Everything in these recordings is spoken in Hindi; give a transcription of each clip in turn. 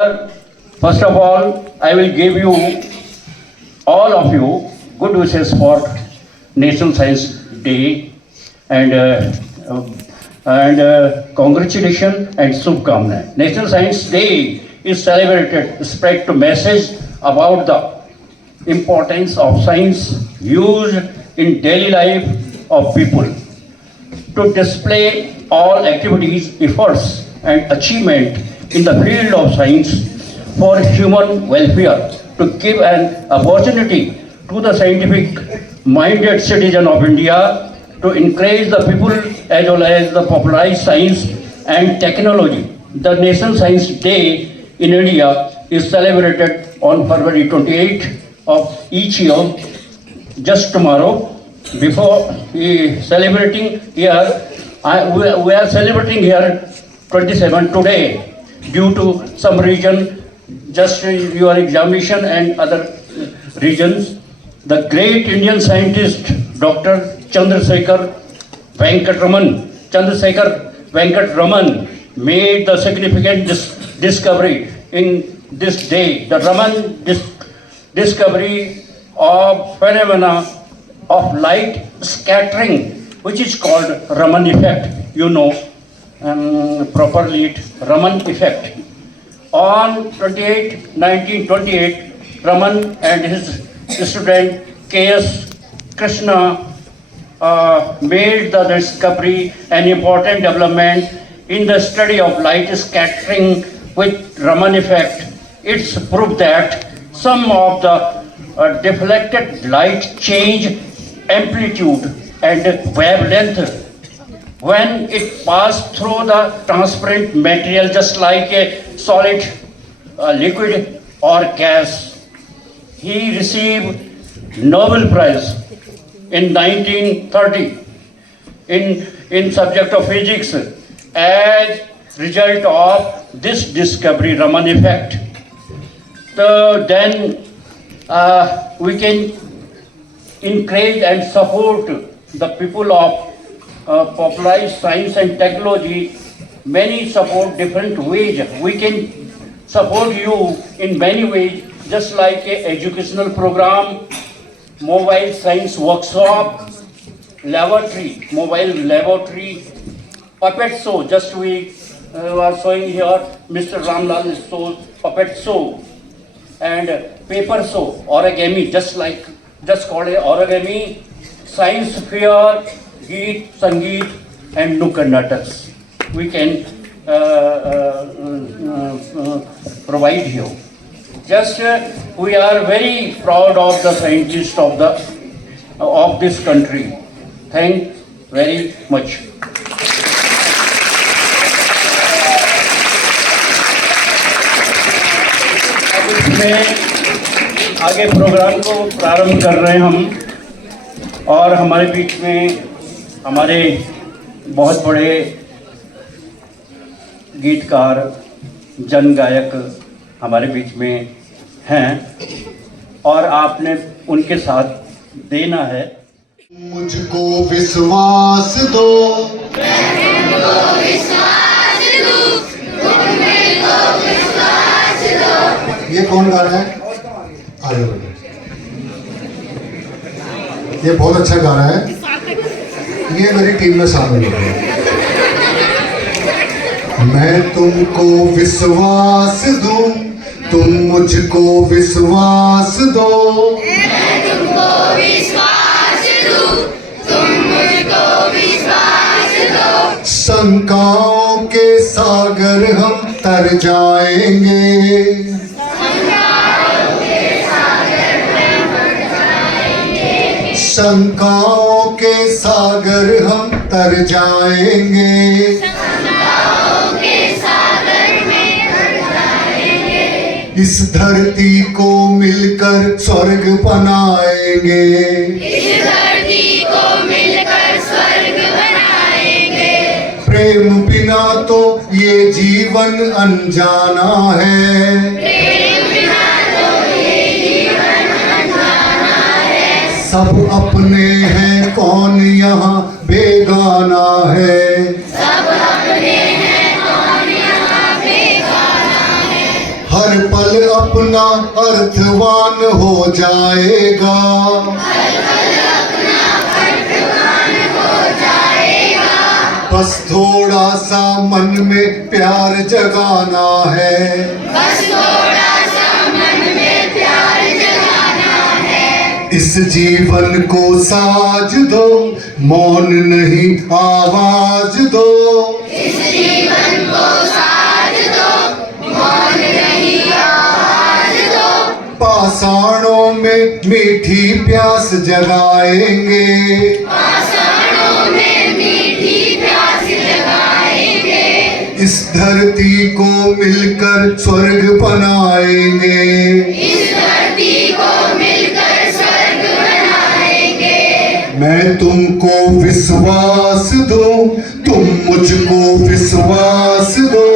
First of all, I will give you, all of you, good wishes for National Science Day and congratulations and Shubhkamna. National Science Day is celebrated, spread to message about the importance of science used in daily life of people to display all activities, efforts, and achievement in the field of science for human welfare, to give an opportunity to the scientific minded citizen of India to encourage the people as well as the popularize science and technology. The National Science Day in India is celebrated on February 28 of each year, just tomorrow. Before celebrating here, we are celebrating here 27 today due to some region, just your examination and other regions. The great Indian scientist Dr. Chandrasekhar Venkat Raman made the significant discovery in this day. The Raman discovery of phenomena of light scattering, which is called Raman effect. You know properly it, Raman effect. On 1928, Raman and his student K.S. Krishna made the discovery an important development in the study of light scattering with Raman effect. It's proof that some of the deflected light change amplitude and wavelength when it passed through the transparent material, just like a solid, liquid or gas. He received Nobel Prize in 1930 in subject of physics as result of this discovery, Raman effect. So then we can encourage and support the people of popularized science and technology. Many support different ways. We can support you in many ways, just like a educational program, mobile science workshop, laboratory, mobile laboratory, puppet show. Just we are showing here, Mr. Ramlal is so puppet show, and paper show, origami, just called a origami, science fair, Geet, Sangeet, and Nukkad Nataks. We can provide here. Just we are very proud of the scientists of this country. Thank very much. आगे प्रोग्राम को प्रारंभ कर रहे हैं हम, और हमारे बीच में हमारे बहुत बड़े गीतकार, जन गायक हमारे बीच में हैं, और आपने उनके साथ देना है। मुझको विश्वास दो, ये कौन गा रहा है? आगे बढ़ो। ये बहुत अच्छा गा रहा है, ये मेरी टीम में शामिल हो गया। मैं तुमको विश्वास दूं, तुम मुझको विश्वास दो। मैं तुमको विश्वास दूं, तुम मुझको विश्वास दो। शंकाओं के सागर हम तर जाएंगे, शंकाओं के सागर हम तर जाएंगे, इस धरती को मिलकर स्वर्ग बनाएंगे, इस धरती को मिलकर स्वर्ग बनाएंगे। प्रेम बिना तो ये जीवन अनजाना है, प्रेम बिना तो ये जीवन अनजाना है। सब अपने हैं कौन यहाँ बेगाना है, सब अपने हैं कौन यहाँ बेगाना है। हर पल अपना अर्थवान हो जाएगा। बस थोड़ा सा मन में प्यार जगाना है। बस थोड़ा सा मन में प्यार जगाना है। इस जीवन को साज दो, मौन नहीं आवाज दो। इस जीवन को साज दो, मौन नहीं आवाज दो। पाषाणों में मीठी प्यास जगाएंगे। पाषाणों में मीठी प्यास जगाएंगे। इस धरती को मिलकर स्वर्ग बनाएंगे। इस धरती को मिलकर स्वर्ग बनाएंगे। मैं तुमको विश्वास दूं, तुम मुझको विश्वास दो।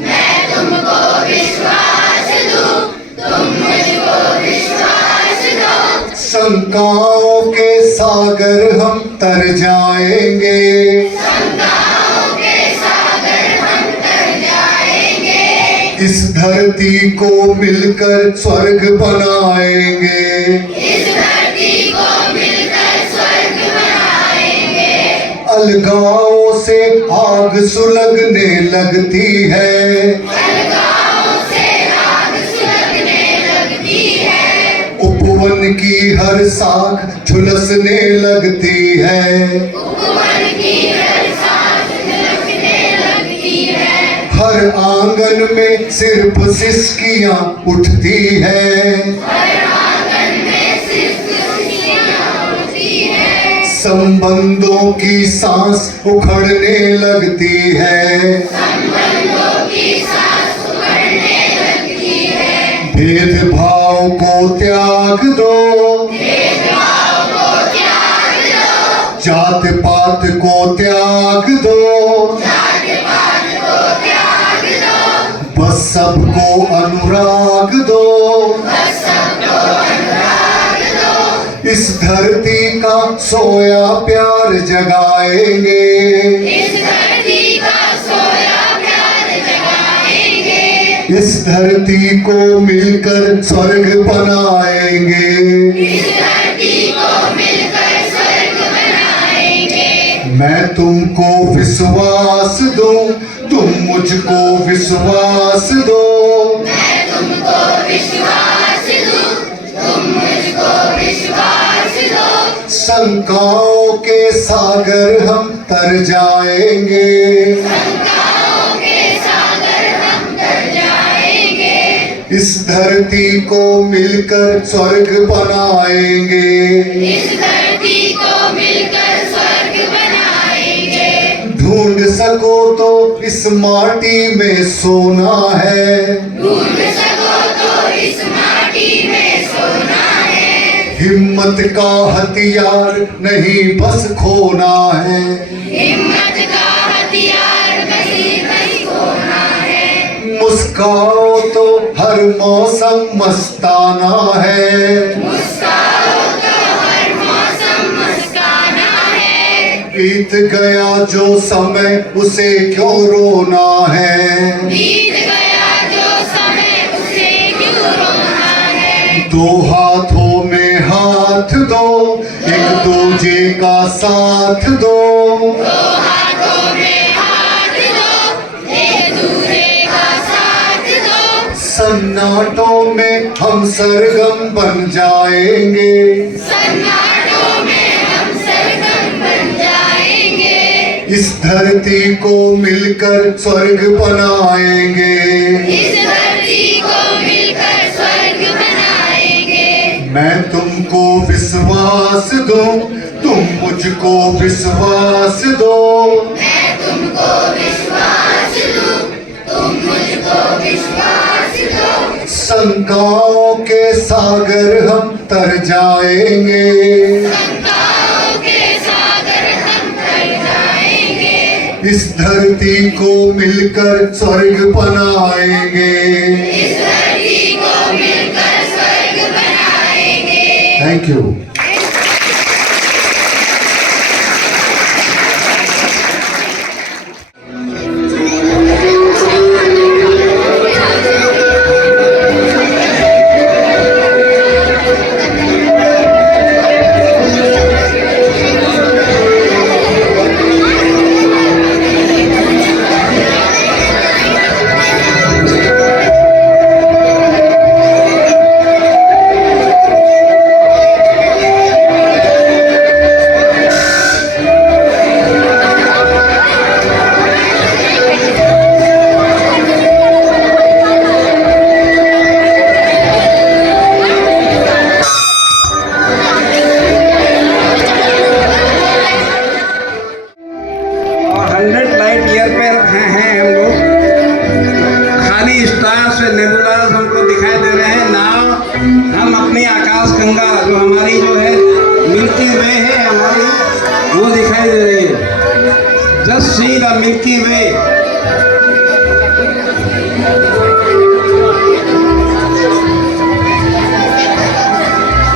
मैं तुमको विश्वास दूं, तुम मुझको विश्वास दो। शंकाओं के सागर हम तर जाएंगे। शंकाओं के सागर हम तर जाएंगे। इस धरती को मिलकर स्वर्ग बनाएंगे। इस धरती को मिलकर स्वर्ग बनाएंगे। अलगाओं से आग सुलगने लगती है। अलगाओं से आग सुलगने लगती है। उपवन की हर शाख झुलसने लगती है। उपवन की हर सांस झुलसने लगती है। हर आंगन में सिर्फ सिसकियां उठती है। हर आंगन में सिर्फ खुशियां उठती है। संबंधों की सांस उखड़ने लगती है। संबंधों की सांस उखड़ने लगती है। भेदभाव को त्याग दो, भेदभाव को त्याग दो। जात पात को त्याग दो। जात पात को त्याग दो। बस सबको अनुराग दो। बस सबको अनुराग दो। इस धरती का सोया प्यार जगाएंगे। इस धरती का सोया प्यार जगाएंगे। इस धरती को मिलकर स्वर्ग बनाएंगे। इस धरती को मिलकर स्वर्ग बनाएंगे। मैं तुमको विश्वास दूं, तुम मुझको विश्वास दो। मैं तुमको विश्वास दूं, तुम मुझको विश्वास दो। शंकाओं के सागर हम तर जाएंगे। शंकाओं के सागर हम तर जाएंगे। इस धरती को मिलकर स्वर्ग बनाएंगे। इस धरती को मिलकर स्वर्ग बनाएंगे। ढूंढ सको तो इस माटी में सोना है। ढूंढ सको तो इस माटी में सोना है। हिम्मत का हथियार नहीं बस खोना है। हिम्मत का हथियार नहीं खोना है। मुस्काओ तो हर मौसम मस्ताना है। मुस्काओ तो हर मौसम मुस्काना है। बीत गया जो समय उसे क्यों रोना है। बीत गया जो समय उसे क्यों रोना है। दो हाथों में हाथ दो, एक दूजे का साथ दो। दो हाथों में हाथ दो, एक दूसरे का साथ दो। सन्नाटों में हम सरगम बन जाएंगे। सन्नाटों में हम सरगम बन जाएंगे। इस धरती को मिलकर स्वर्ग बनाएंगे। इस धरती को मिलकर स्वर्ग बनाएंगे। मैं तुमको विश्वास दूं, तुम मुझको विश्वास दो। मैं तुमको विश्वास दूं, तुम मुझको विश्वास दो। शंकाओं के सागर हम तर जाएंगे। शंकाओं के सागर हम तर जाएंगे। इस धरती को मिलकर स्वर्ग बनाएंगे। इस धरती को मिलकर स्वर्ग बनाएंगे। Thank you. वो दिखाई दे रही है। जस्ट सी द मिल्की वे।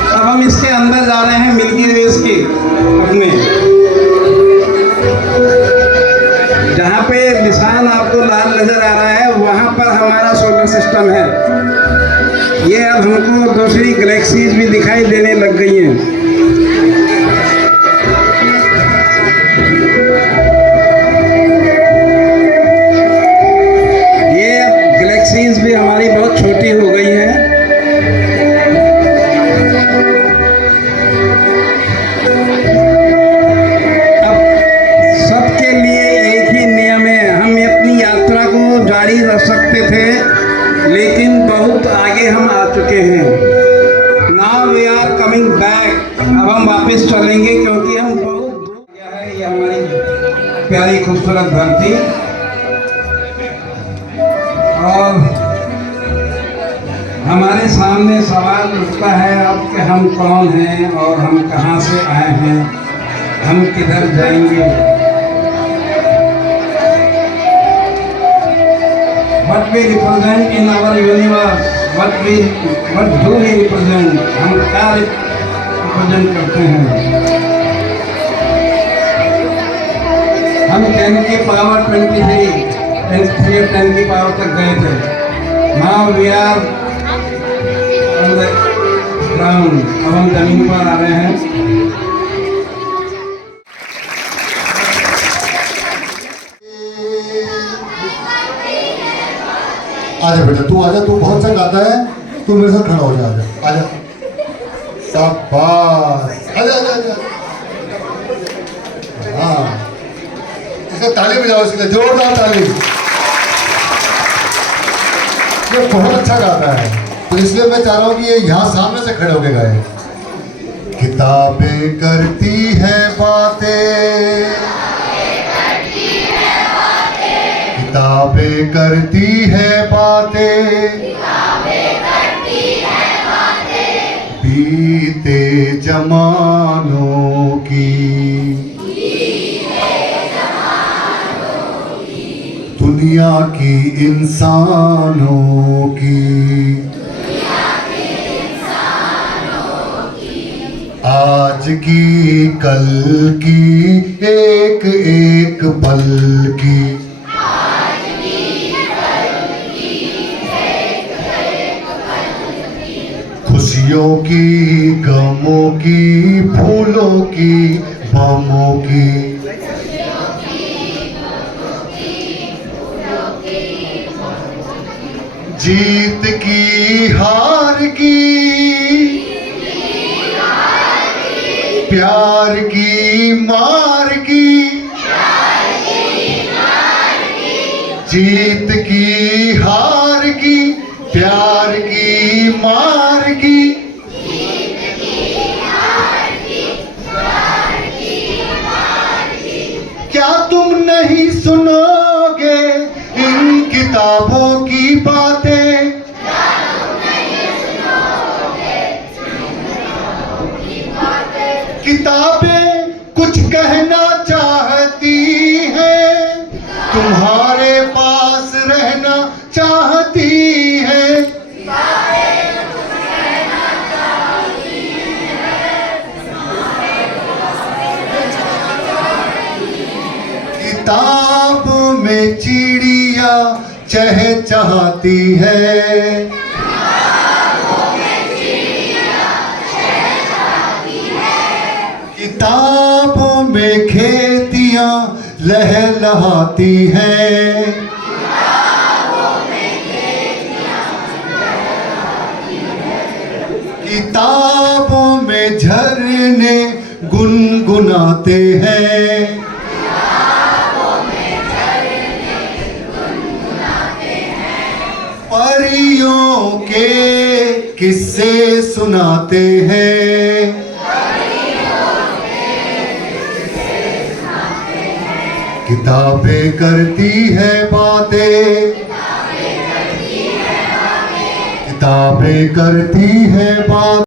अब हम इसके अंदर जा रहे हैं मिल्की वे के अपने, जहाँ पे निशान आपको लाल नजर आ रहा है वहाँ पर हमारा सोलर सिस्टम है। ये अब हमको दूसरी गैलेक्सीज भी दिखाई देने लग गई हैं। ये अब गैलेक्सीज भी हमारी बहुत छोटी हो गई हैं। अब सबके लिए एक ही नियम है, हम अपनी यात्रा को जारी रख सकते थे लेकिन बहुत आगे हम आ चुके हैं। Now we are coming back. अब हम वापस चलेंगे क्योंकि हम बहुत दूर गया है। ये हमारी प्यारी खूबसूरत धरती, और हमारे सामने सवाल उठता है अब कि हम कौन हैं और हम कहाँ से आए हैं, हम किधर जाएंगे। What we represent in our universe, what do we represent? हम क्या represent करते हैं? हम 10 की पावर 23 और 10 की पावर तक गए थे। Now we are on the ground. अब हम जमीन पर आ रहे हैं। आजा बेटा, तू आजा, तू बहुत अच्छा गाता है, तू मेरे साथ खड़ा हो जा। आजा आजा, शाबाश, आजा आजा आजा। हाँ, इसका ताली बजाओ, इसके लिए जोरदार ताली। ये बहुत अच्छा गाता है, तो इसलिए मैं चाह रहा हूँ कि ये यहाँ सामने से खड़े होके गाए। किताबें करती है बातें, किताबें करती है बातें, बीते जमानों की, दुनिया की इंसानों की, आज की कल की एक एक पल की, खुशियों की, गमों की, फूलों की, बामों की, जीत की, हार की, प्यार की, मार की, जीत की, हार की, प्यार की, मार की, क्या तुम नहीं सुनोगे इन किताबों की बातें, किताबें कुछ कहना चाहती हैं, तुम्हारे पास रहना चाहती हैं, किताब में चिड़िया चहचहाती है, किताबों में खेतियाँ लहलहाती हैं, किताबों में झरने गुनगुनाते हैं, परियों के किस्से सुनाते हैं, किताबें करती है बातें, किताबें करती है बातें।